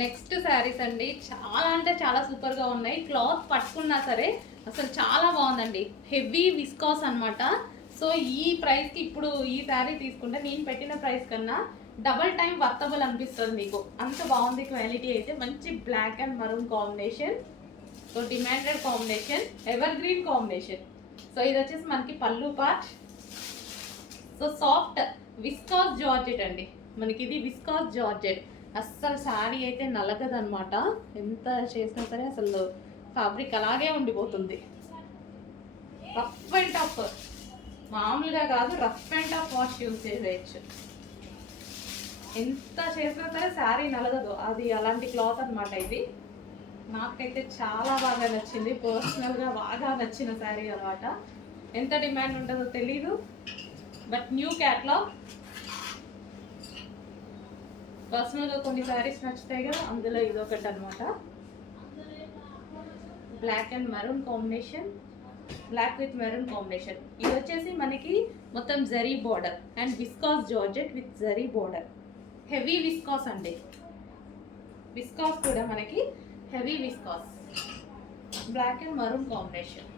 Next saris అండి, చాలా అంటే చాలా సూపర్గా ఉన్నాయి. క్లాత్ పట్టుకున్నా సరే అసలు చాలా బాగుందండి. హెవీ విస్కాస్ అనమాట. సో ఈ ప్రైస్కి ఇప్పుడు ఈ శారీ తీసుకుంటే నేను పెట్టిన ప్రైస్ కన్నా డబల్ టైం వర్తబుల్ అనిపిస్తుంది మీకు. అంత బాగుంది క్వాలిటీ అయితే. మంచి black and maroon combination. So demanded combination, evergreen combination. So ఇది వచ్చేసి మనకి పళ్ళు part. So soft viscose georgette అండి మనకి. ఇది విస్కాస్ జార్జెట్. అస్సలు శారీ అయితే నలగదనమాట. ఎంత చేసినా సరే అసలు ఫ్యాబ్రిక్ అలాగే ఉండిపోతుంది. రఫ్ అండ్ టఫ్, మామూలుగా కాదు, rough and tough wash use చేసేయచ్చు. ఎంత చేసినా సరే శారీ నలగదు. అది అలాంటి క్లాత్ అనమాట ఇది. నాకైతే చాలా బాగా నచ్చింది. పర్సనల్గా బాగా నచ్చిన శారీ అనమాట. ఎంత డిమాండ్ ఉంటుందో తెలీదు, బట్ న్యూ క్యాటలాగ్. పర్సనల్గా కొన్ని శారీస్ నచ్చుతాయి కదా, అందులో ఇదొకటి అనమాట. Black and maroon combination, black with maroon combination. ఇది వచ్చేసి మనకి మొత్తం zari border and viscose georgette with zari border. Heavy viscose అండి. విస్కాస్ కూడా మనకి heavy viscose. Black and maroon combination.